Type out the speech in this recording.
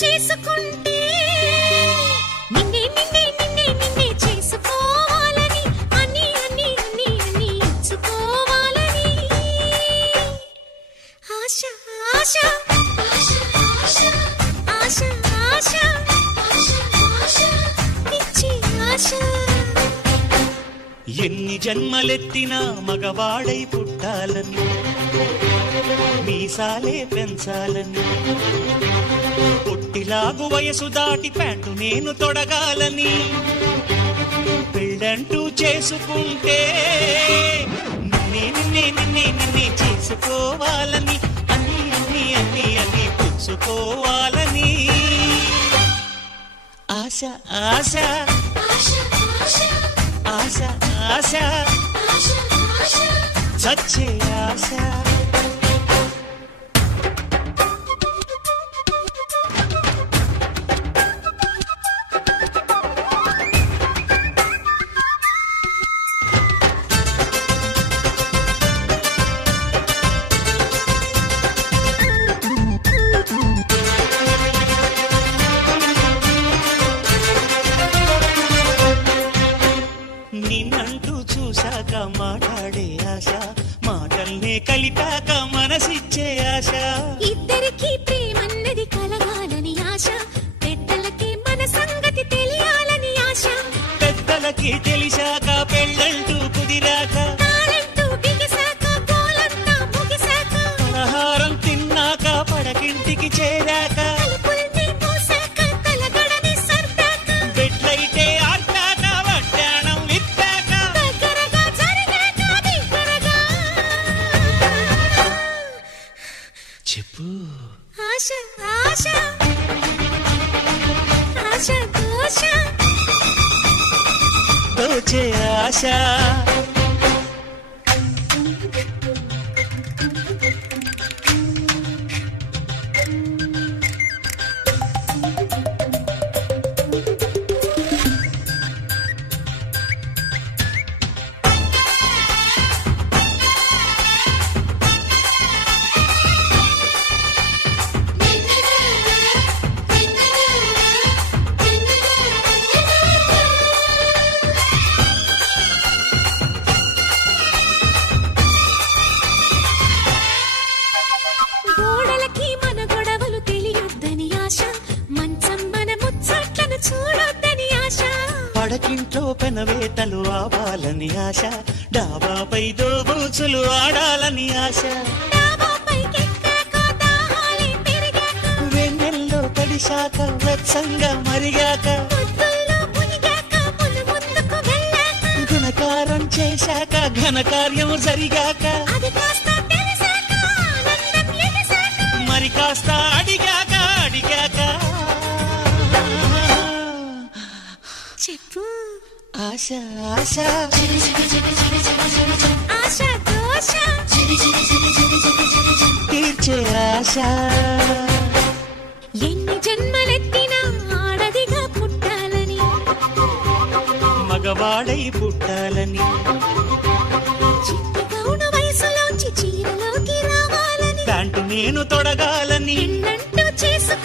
చేసుకుంటే నిన్నే నిన్నే నిన్నే నిన్నే చేసుకోవాలని అన్ని అన్ని అన్ని అన్ని ఇచ్చుకోవాలని ఆశ ఆశ ఆశ ఆశ ఆశ ఆశ పిచ్చి ఆశ. ఎన్ని జన్మలెత్తినా మగవాడై పుట్టాలని, మీసాలే పెంచాలని, పొట్టిలాగు వయసు దాటి ప్యాంటు నేను తొడగాలని, పెళ్ళంటూ చేసుకుంటే నిన్నే నిన్నే నిన్నే నిన్నే చేసుకోవాలని అన్ని అన్ని అన్ని అన్ని పుచ్చుకోవాలని ఆశ ఆశ ఆశ ఆశ చచ్చే ఆశ. నిన్నంటూ చూశాక మాట్లాడే ఆశ, మాటల్నే కలిపాక మనసిచ్చే ఆశ. ఇద్దరికి ప్రేమన్నది కలగాలని ఆశ, పెద్దలకి మన సంగతి తెలియాలని ఆశ. పెద్దలకి తెలిసాక పెళ్ళంటూ కుదిరాక, తాళంటూ బిగిసాక గోలంతా ముగిసాక, పలహారం తిన్నాక పడకింటికి చేరాక, తలుపుల్ని మూసాక తలగడని సర్దాక, బెడ్లైటే ఆర్పాక వడ్డాణం విప్పాక, దగ్గరగా జరిగాక బిగ్గరగా చెప్పు ఆశ ఆశ ఆశ దోష దోచే ఆశ. గోడలకి మన గొడవలు తెలియొద్దని ఆశ, మంచం మన ముచ్చట్లను చూడొద్దని ఆశ. పడకింట్లో పెనవేతలు ఆవాలని ఆశ, డాబాపై దోబూచులు ఆడాలని ఆశ, డాబాపైకెక్కాక దాహాలే పెరిగాక, వెన్నెల్లో తడిశాక వెచ్చంగా మరిగాక, ముద్దుల్లో మునిగాక మును ముందుకు వెళ్ళాక, గుణకారం చేశాక ఘనకార్యం జరిగాక, అది కాస్త తెలిసాక ఆనందం ఎగిసాక, మరి కాస్త అడిగాక అడిగాక చెప్పు ఆశ ఆశ ఆశ దోష తీర్చే ఆశ. ఎన్ని జన్మలెత్తినా ఆడదిగా పుట్టాలని, మగవాడై పుట్టాలని, చిట్టి గౌన వయసులోంచి చీరలోకి రావాలని, ప్యాంటు నేను తొడగాలని, పెళ్ళంటూ చేసుకుంటే